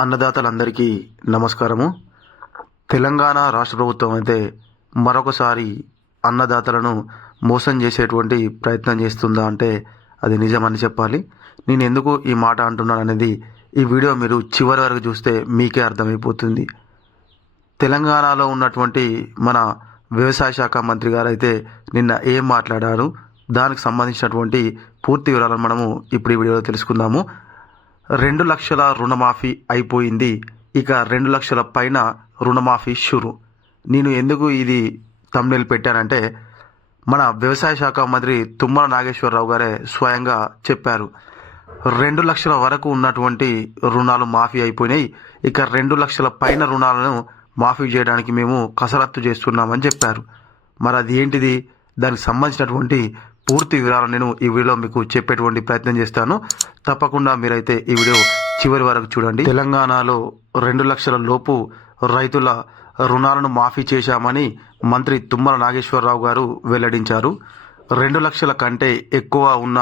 అన్నదాతలందరికీ నమస్కారము. తెలంగాణ రాష్ట్ర ప్రభుత్వం అయితే మరొకసారి అన్నదాతలను మోసం చేసేటువంటి ప్రయత్నం చేస్తుందా అంటే అది నిజమని చెప్పాలి. నేను ఎందుకు ఈ మాట అంటున్నాను అనేది ఈ వీడియో మీరు చివరి వరకు చూస్తే మీకే అర్థమైపోతుంది. తెలంగాణలో ఉన్నటువంటి మన వ్యవసాయ శాఖ మంత్రి గారు అయితే నిన్న ఏం మాట్లాడారు? దానికి సంబంధించినటువంటి పూర్తి వివరాలను మనము ఇప్పుడు ఈ వీడియోలో తెలుసుకుందాము. రెండు లక్షల రుణమాఫీ అయిపోయింది. ఇక రెండు లక్షల పైన రుణమాఫీ షురు. నేను ఎందుకు ఇది తమిళ పెట్టానంటే మన వ్యవసాయ శాఖ మంత్రి తుమ్మల నాగేశ్వరరావు గారే స్వయంగా చెప్పారు. రెండు లక్షల వరకు ఉన్నటువంటి రుణాలు మాఫీ అయిపోయినాయి. ఇక రెండు లక్షల పైన రుణాలను మాఫీ చేయడానికి మేము కసరత్తు చేస్తున్నామని చెప్పారు. మరి అది ఏంటిది? దానికి సంబంధించినటువంటి పూర్తి వివరాలను నేను ఈ వీడియోలో మీకు చెప్పేటువంటి ప్రయత్నం చేస్తాను. తప్పకుండా మీరైతే ఈ వీడియో చివరి వరకు చూడండి. తెలంగాణలో రెండు లక్షల లోపు రైతుల రుణాలను మాఫీ చేశామని మంత్రి తుమ్మల నాగేశ్వరరావు గారు వెల్లడించారు. రెండు లక్షల కంటే ఎక్కువ ఉన్న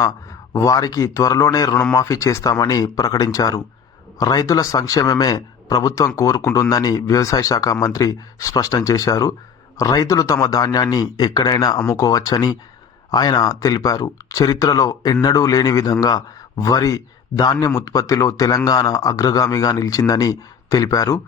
వారికి త్వరలోనే రుణమాఫీ చేస్తామని ప్రకటించారు. రైతుల సంక్షేమమే ప్రభుత్వం కోరుకుంటుందని వ్యవసాయ శాఖ మంత్రి స్పష్టం చేశారు. రైతులు తమ ధాన్యాన్ని ఎక్కడైనా అమ్ముకోవచ్చని ఆయన తెలిపారు. చరిత్రలో ఎన్నడూ లేని విధంగా వరి ధాన్యం ఉత్పత్తిలో తెలంగాణ అగ్రగామిగా నిలిచిందని తెలిపారు.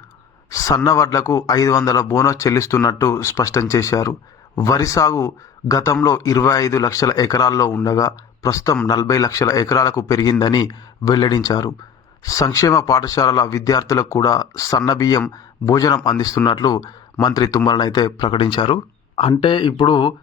సన్నవడ్లకు ఐదు వందల బోనస్ చెల్లిస్తున్నట్టు స్పష్టం చేశారు. వరి సాగు గతంలో ఇరవై ఐదు లక్షల ఎకరాల్లో ఉండగా ప్రస్తుతం నలభై లక్షల ఎకరాలకు పెరిగిందని వెల్లడించారు. సంక్షేమ పాఠశాలల విద్యార్థులకు కూడా సన్నబియ్యం భోజనం అందిస్తున్నట్లు మంత్రి తుమ్మలనైతే అయితే ప్రకటించారు. అంటే ఇప్పుడు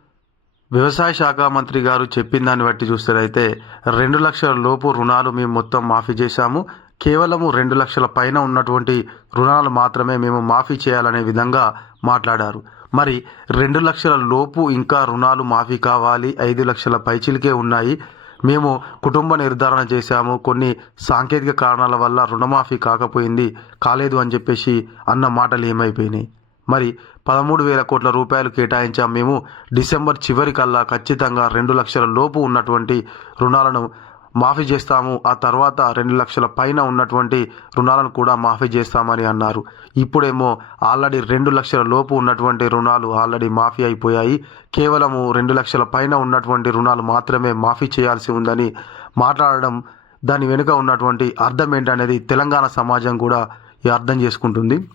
వ్యవసాయ శాఖ మంత్రి గారు చెప్పిన దాన్ని బట్టి చూస్తేనైతే రెండు లక్షల లోపు రుణాలు మేము మొత్తం మాఫీ చేశాము. కేవలము రెండు లక్షల పైన ఉన్నటువంటి రుణాలు మాత్రమే మేము మాఫీ చేయాలనే విధంగా మాట్లాడారు. మరి రెండు లక్షల లోపు ఇంకా రుణాలు మాఫీ కావాలి ఐదు లక్షల పైచిలకే ఉన్నాయి. మేము కుటుంబ నిర్ధారణ చేశాము. కొన్ని సాంకేతిక కారణాల వల్ల రుణమాఫీ కాకపోయింది కాలేదు అని చెప్పేసి అన్న మాటలు ఏమైపోయినాయి. మరి పదమూడు వేల కోట్ల రూపాయలు కేటాయించాం మేము. డిసెంబర్ చివరి కల్లా ఖచ్చితంగా రెండు లక్షల లోపు ఉన్నటువంటి రుణాలను మాఫీ చేస్తాము. ఆ తర్వాత రెండు లక్షల పైన ఉన్నటువంటి రుణాలను కూడా మాఫీ చేస్తామని అన్నారు. ఇప్పుడేమో ఆల్రెడీ రెండు లక్షల లోపు ఉన్నటువంటి రుణాలు ఆల్రెడీ మాఫీ అయిపోయాయి. కేవలము రెండు లక్షల పైన ఉన్నటువంటి రుణాలు మాత్రమే మాఫీ చేయాల్సి ఉందని మాట్లాడడం దాని వెనుక ఉన్నటువంటి అర్థం ఏంటనేది తెలంగాణ సమాజం కూడా అర్థం చేసుకుంటుంది.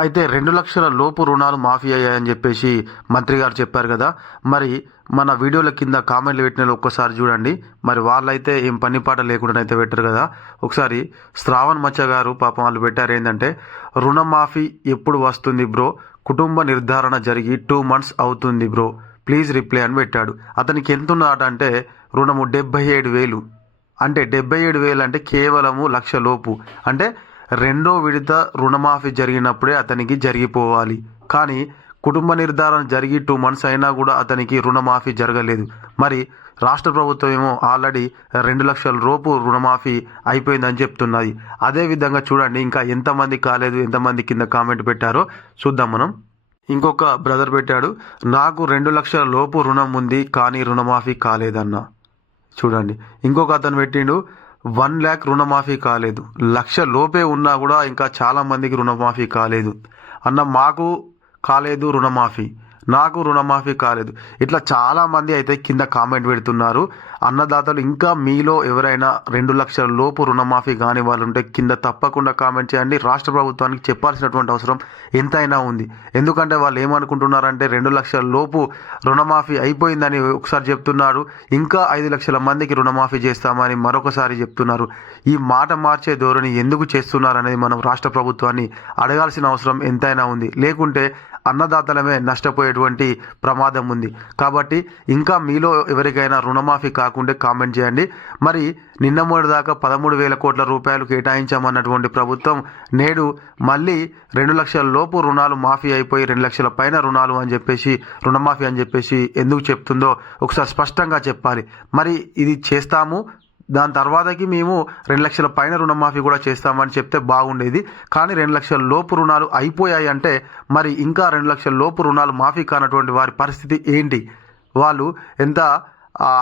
అయితే రెండు లక్షల లోపు రుణాలు మాఫీ అయ్యాయని చెప్పేసి మంత్రి గారు చెప్పారు కదా. మరి మన వీడియోల కింద కామెంట్లు పెట్టిన ఒక్కసారి చూడండి. మరి వాళ్ళైతే ఏం పని పాట లేకుండా అయితే పెట్టారు కదా. ఒకసారి శ్రావణ్ మచ్చ గారు పాపం వాళ్ళు పెట్టారు ఏంటంటే రుణమాఫీ ఎప్పుడు వస్తుంది బ్రో? కుటుంబ నిర్ధారణ జరిగి టూ మంత్స్ అవుతుంది బ్రో. ప్లీజ్ రిప్లై అని పెట్టాడు. అతనికి ఎంత ఉన్నదట అంటే రుణము డెబ్బై ఏడు వేలు. అంటే డెబ్బై ఏడు వేలు అంటే కేవలము లక్ష లోపు. అంటే రెండో విడత రుణమాఫీ జరిగినప్పుడే అతనికి జరిగిపోవాలి. కానీ కుటుంబ నిర్ధారణ జరిగి టూ మంత్స్ అయినా కూడా అతనికి రుణమాఫీ జరగలేదు. మరి రాష్ట్ర ప్రభుత్వం ఏమో ఆల్రెడీ రెండు లక్షల రూపు రుణమాఫీ అయిపోయిందని చెప్తున్నది అదే విధంగా చూడండి ఇంకా ఎంతమంది కాలేదు ఎంతమంది కింద కామెంట్ పెట్టారో చూద్దాం మనం. ఇంకొక బ్రదర్ పెట్టాడు నాకు రెండు లక్షల లోపు రుణం ఉంది కానీ రుణమాఫీ కాలేదన్న. చూడండి ఇంకొక అతను పెట్టిండు వన్ ల్యాక్ రుణమాఫీ కాలేదు. లక్ష లోపే ఉన్నా కూడా ఇంకా చాలామందికి రుణమాఫీ కాలేదు. అన్న మాకు కాలేదు రుణమాఫీ. నాకు రుణమాఫీ కాలేదు. ఇట్లా చాలా మంది అయితే కింద కామెంట్ పెడుతున్నారు. అన్నదాతలు ఇంకా మీలో ఎవరైనా రెండు లక్షల లోపు రుణమాఫీ కాని వాళ్ళు ఉంటే కింద తప్పకుండా కామెంట్ చేయండి. రాష్ట్ర ప్రభుత్వానికి చెప్పాల్సినటువంటి అవసరం ఎంతైనా ఉంది. ఎందుకంటే వాళ్ళు ఏమనుకుంటున్నారంటే రెండు లక్షల లోపు రుణమాఫీ అయిపోయిందని ఒకసారి చెప్తున్నారు. ఇంకా ఐదు లక్షల మందికి రుణమాఫీ చేస్తామని మరొకసారి చెప్తున్నారు. ఈ మాట మార్చే ధోరణి ఎందుకు చేస్తున్నారు అనేది మనం రాష్ట్ర ప్రభుత్వాన్ని అడగాల్సిన అవసరం ఎంతైనా ఉంది. లేకుంటే అన్నదాతలమే నష్టపోయే నష్టపోయేటువంటి ప్రమాదం ఉంది. కాబట్టి ఇంకా మీలో ఎవరికైనా రుణమాఫీ కాకుండా కామెంట్ చేయండి. మరి నిన్న మూడు దాకా పదమూడు వేల కోట్ల రూపాయలు కేటాయించామన్నటువంటి ప్రభుత్వం నేడు మళ్ళీ రెండు లక్షల లోపు రుణాలు మాఫీ అయిపోయి రెండు లక్షల పైన రుణాలు అని చెప్పేసి రుణమాఫీ అని చెప్పేసి ఎందుకు చెప్తుందో ఒకసారి స్పష్టంగా చెప్పాలి. మరి ఇది చేస్తాము దాని తర్వాతకి మేము రెండు లక్షల పైన రుణమాఫీ కూడా చేస్తామని చెప్తే బాగుండేది. కానీ రెండు లక్షల లోపు రుణాలు అయిపోయాయి అంటే మరి ఇంకా రెండు లక్షల లోపు రుణాలు మాఫీ కానటువంటి వారి పరిస్థితి ఏంటి? వాళ్ళు ఎంత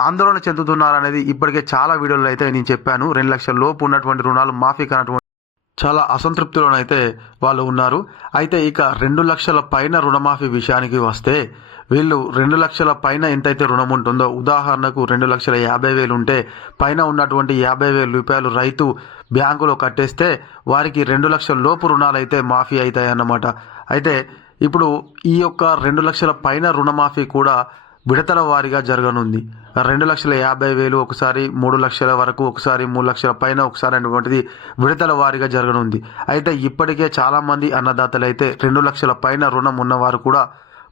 ఆందోళన చెందుతున్నారు అనేది ఇప్పటికే చాలా వీడియోలో అయితే నేను చెప్పాను. రెండు లక్షల లోపు ఉన్నటువంటి రుణాలు మాఫీ కానటువంటి చాలా అసంతృప్తిలోనైతే వాళ్ళు ఉన్నారు. అయితే ఇక రెండు లక్షల పైన రుణమాఫీ విషయానికి వస్తే వీళ్ళు రెండు లక్షల పైన ఎంతైతే రుణం ఉంటుందో ఉదాహరణకు రెండు లక్షల యాభై వేలు ఉంటే పైన ఉన్నటువంటి యాభై వేల రూపాయలు రైతు బ్యాంకులో కట్టేస్తే వారికి రెండు లక్షల లోపు రుణాలు అయితే మాఫీ అవుతాయి అన్నమాట అయితే ఇప్పుడు ఈ యొక్క రెండు లక్షల పైన రుణమాఫీ కూడా విడతల వారీగా జరగనుంది. రెండు లక్షల యాభై వేలు ఒకసారి మూడు లక్షల వరకు ఒకసారి మూడు లక్షల పైన ఒకసారి అనేటువంటిది విడతల వారీగా జరగనుంది. అయితే ఇప్పటికే చాలామంది అన్నదాతలు అయితే రెండు లక్షల పైన రుణం ఉన్నవారు కూడా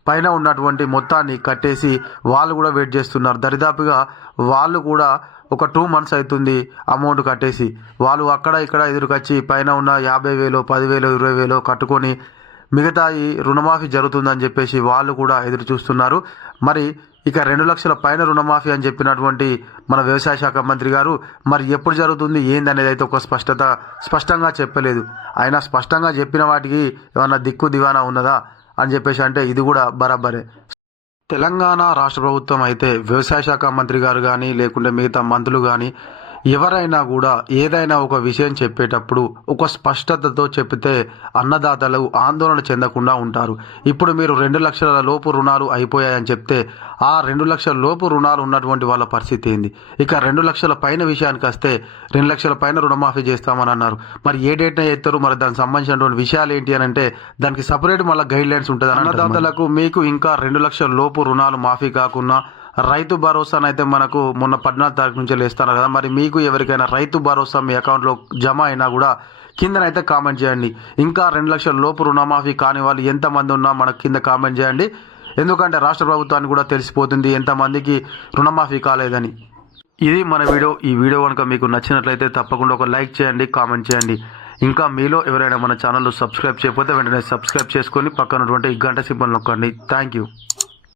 పైన ఉన్నటువంటి మొత్తాన్ని కట్టేసి వాళ్ళు కూడా వెయిట్ చేస్తున్నారు. దరిదాపుగా వాళ్ళు కూడా ఒక టూ మంత్స్ అవుతుంది అమౌంట్ కట్టేసి. వాళ్ళు అక్కడ ఇక్కడ ఎదురుకొచ్చి పైన ఉన్న యాభై వేలు పదివేలు ఇరవై వేలు కట్టుకొని మిగతా ఈ రుణమాఫీ జరుగుతుందని చెప్పేసి వాళ్ళు కూడా ఎదురు చూస్తున్నారు. మరి ఇక రెండు లక్షల పైన రుణమాఫీ అని చెప్పినటువంటి మన వ్యవసాయ శాఖ మంత్రి గారు మరి ఎప్పుడు జరుగుతుంది ఏంది అనేది అయితే ఒక స్పష్టత స్పష్టంగా చెప్పలేదు. ఆయన స్పష్టంగా చెప్పిన వాటికి ఏమన్నా దిక్కు దివానా ఉన్నదా? అని చెప్పేసి అంటే ఇది కూడా బరాబరే. తెలంగాణ రాష్ట్ర ప్రభుత్వం అయితే వ్యవసాయ శాఖ మంత్రి గారు కానీ లేకుంటే మిగతా మంత్రులు కానీ ఎవరైనా కూడా ఏదైనా ఒక విషయం చెప్పేటప్పుడు ఒక స్పష్టతతో చెప్తే అన్నదాతలు ఆందోళన చెందకుండా ఉంటారు. ఇప్పుడు మీరు రెండు లక్షల లోపు రుణాలు అయిపోయాయని చెప్తే ఆ రెండు లక్షల లోపు రుణాలు ఉన్నటువంటి వాళ్ళ పరిస్థితి ఏంది? ఇక రెండు లక్షల పైన విషయానికి వస్తే రెండు లక్షల పైన రుణమాఫీ చేస్తామని అన్నారు. మరి ఏ డేట్న చేస్తారు? మరి దానికి సంబంధించినటువంటి విషయాలు ఏంటి అని అంటే దానికి సపరేట్ మళ్ళీ గైడ్ లైన్స్ ఉంటుంది అన్నదాతలకు మీకు ఇంకా రెండు లక్షల లోపు రుణాలు మాఫీ కాకుండా రైతు భరోసానైతే మనకు మొన్న పద్నాలుగు తారీఖు నుంచి వేస్తున్నారు కదా. మరి మీకు ఎవరికైనా రైతు భరోసా మీ అకౌంట్లో జమ అయినా కూడా కిందనైతే కామెంట్ చేయండి. ఇంకా రెండు లక్షల లోపు రుణమాఫీ కాని వాళ్ళు ఎంతమంది ఉన్నా మనకు కింద కామెంట్ చేయండి. ఎందుకంటే రాష్ట్ర ప్రభుత్వానికి కూడా తెలిసిపోతుంది ఎంతమందికి రుణమాఫీ కాలేదని. ఇది మన వీడియో. ఈ వీడియో కనుక మీకు నచ్చినట్లయితే తప్పకుండా ఒక లైక్ చేయండి కామెంట్ చేయండి. ఇంకా మీలో ఎవరైనా మన ఛానల్ సబ్స్క్రైబ్ చేయకపోతే వెంటనే సబ్స్క్రైబ్ చేసుకొని పక్కనటువంటి గంట సింబల్ నొక్కండి. Thank you.